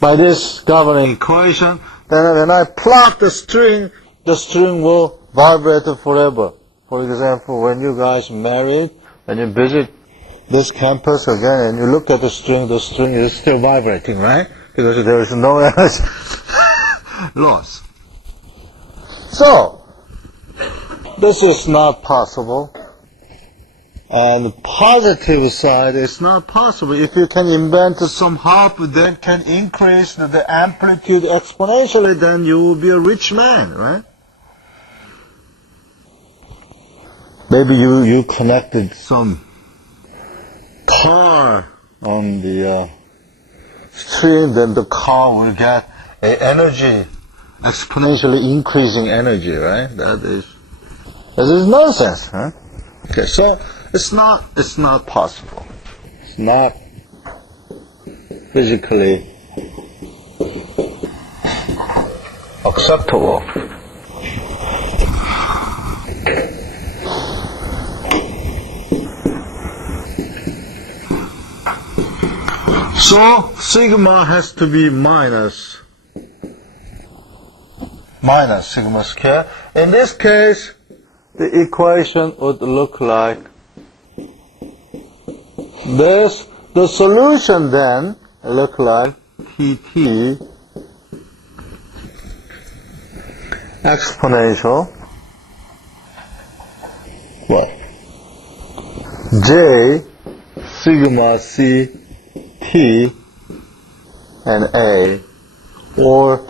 by this governing equation, then when I pluck the string will vibrate forever. For example, when you guys married, when you visit this campus again and you look at the string is still vibrating, right? Because there is no energy loss. So, this is not possible. And the positive side, it's not possible. If you can invent some harp that can increase the amplitude exponentially, then you will be a rich man, right? Maybe you connected some car on the string, then the car will get a energy, exponentially increasing energy, right? That is nonsense, huh? Okay, so it's not possible. It's not physically acceptable. So sigma has to be minus sigma square. In this case, the equation would look like this. The solution then look like Pt exponential what? J sigma C T and A, or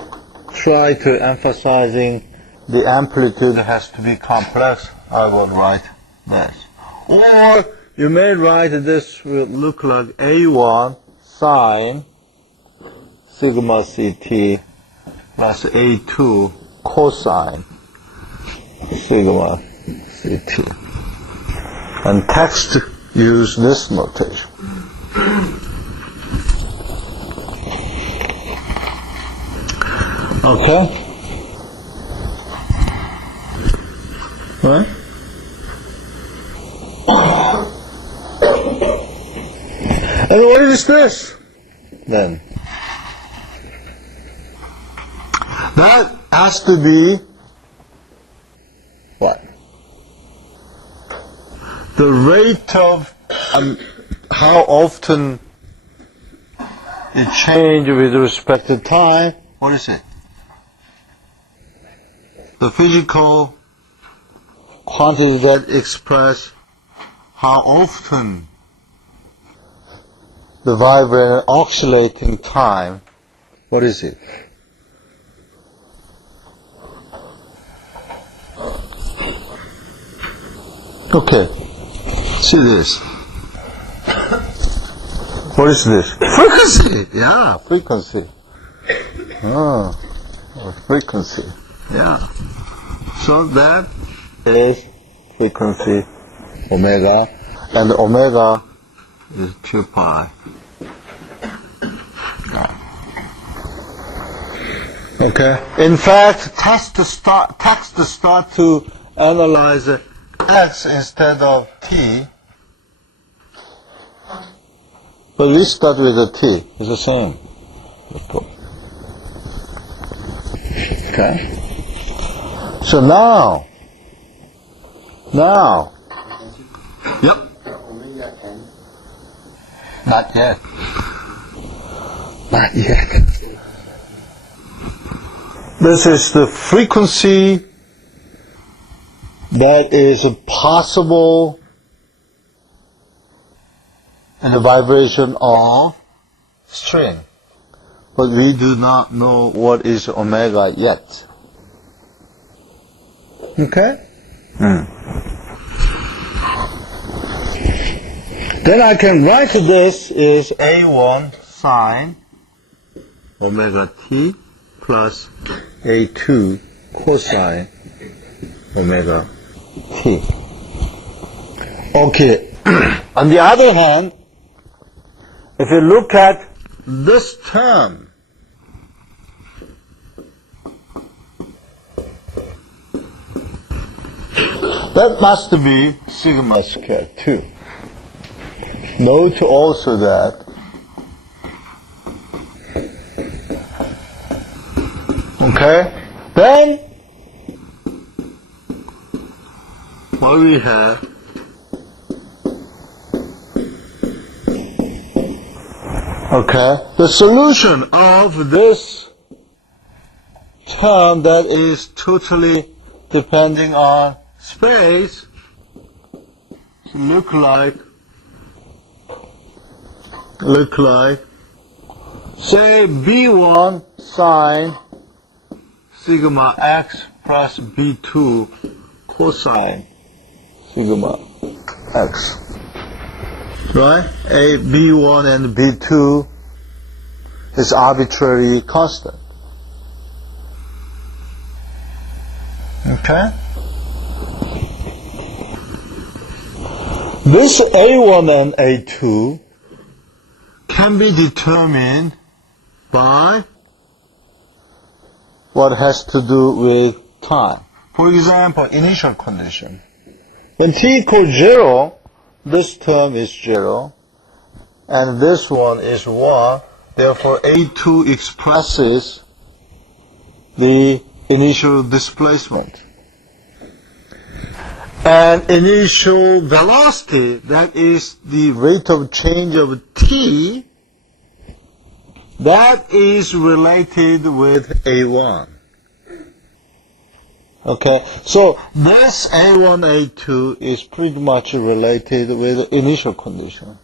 try to emphasizing the amplitude has to be complex, I would write this. Or you may write this will look like A1 sine sigma Ct plus A2 cosine sigma Ct. And text use this notation. Okay? Right? And what is this then? That has to be what? The rate of how often it changes with respect to time. What is it? The physical quantity that express how often the vibrating oscillating time, what is it? Okay, see this. What is this? Frequency! Yeah, frequency. Oh, frequency. Yeah. So that is frequency omega, and omega is 2 pi. Okay. In fact, text start to analyze x instead of t, but we start with a t. It's the same. Okay. So now, yep. Not yet. Not yet. This is the frequency that is possible in the vibration of string. But we do not know what is omega yet. Okay? Then I can write this is A1 sine omega t plus A2 cosine omega t. Okay. On the other hand, if you look at this term, that must be sigma squared too. Note also that Okay? Then, what we have, okay, the solution of this term that is totally depending on space look like say B1 sine sigma x plus B2 cosine sigma x. Right? A B1 and B2 is arbitrary constant. Okay? This A1 and A2 can be determined by what has to do with time. For example, initial condition. When t equals 0, this term is 0, and this one is 1. Therefore, A2 expresses the initial displacement. And initial velocity, that is the rate of change of t, that is related with A1. Okay, so this A1, A2 is pretty much related with initial condition.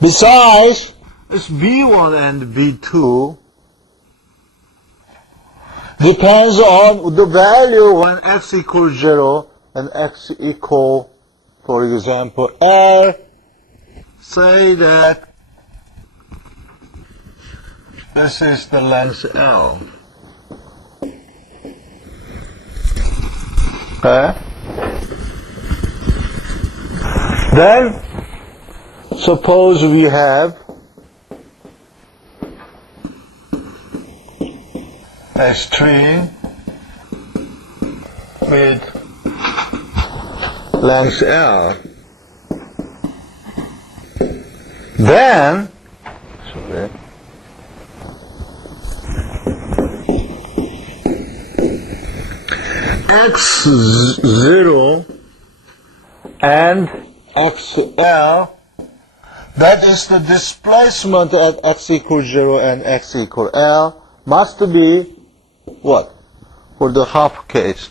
Besides, it's B1 and B2 depends on the value when x equals 0 and x equal, for example, L. Say that this is the length L. Okay? Then, suppose we have a string with length L. Then, x0 and xl, that is the displacement at x equals 0 and x equals L, must be what? For the half case?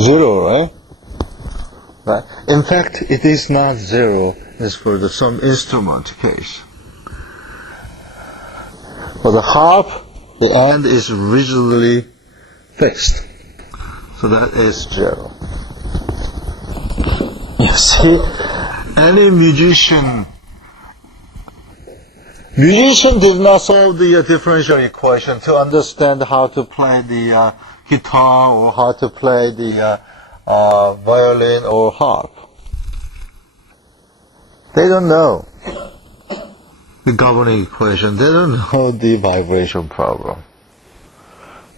0, right? Right? In fact, it is not 0, it's for the some instrument case. For the half, the end is rigidly fixed. So that is 0. You see, any musician did not solve the differential equation to understand how to play the guitar or how to play the violin or harp. They don't know the governing equation. They don't know the vibration problem.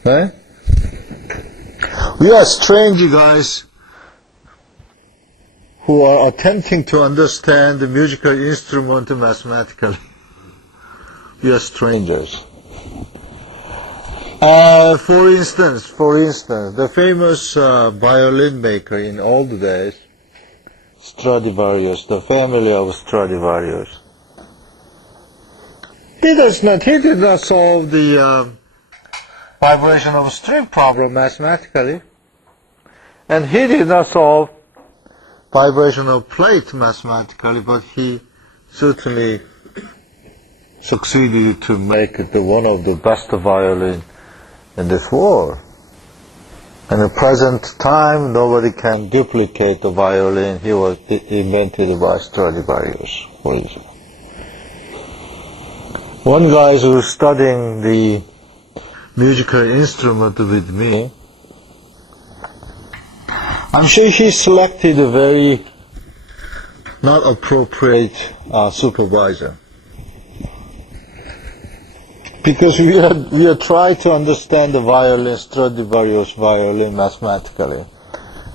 Right? We are strange guys who are attempting to understand the musical instrument mathematically. We are strangers. For instance, the famous violin maker in old days, Stradivarius, the family of Stradivarius. He did not solve the vibration of string problem mathematically, and he did not solve vibration of plate mathematically, but he certainly succeeded to make it one of the best violin in this world. In the present time, nobody can duplicate the violin he was invented by Stradivarius, for example. One guy who was studying the musical instrument with me, I'm sure he selected a very not appropriate supervisor. Because we are trying to understand the violin, Stradivarius violin mathematically.